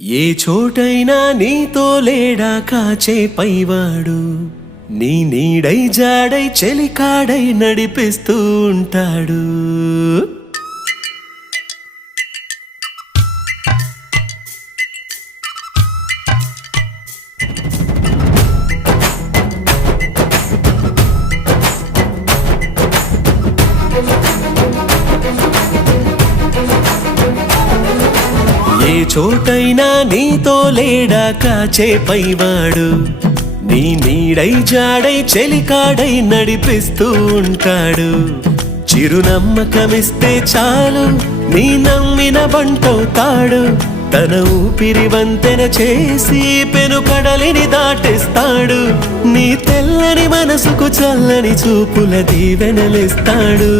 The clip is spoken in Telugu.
ఏ చోటైనా నీతో లేడా కాచే పైవాడు, నీ నీడై జాడై చెలికాడై నడిపిస్తూ ఉంటాడు. ఏ చోటైనా నీతో లేడా కాచే పైవాడు, నీ నీడై జాడై చెలికాడై నడిపిస్తూ ఉంటాడు. చిరునమ్మకమిస్తే చాలు నీ నమ్మిన బంటవుతాడు. తన ఊపిరి వంతెన చేసి పెను కడలిని దాటిస్తాడు. నీ తెల్లని మనసుకు చల్లని చూపుల దీవెనలిస్తాడు.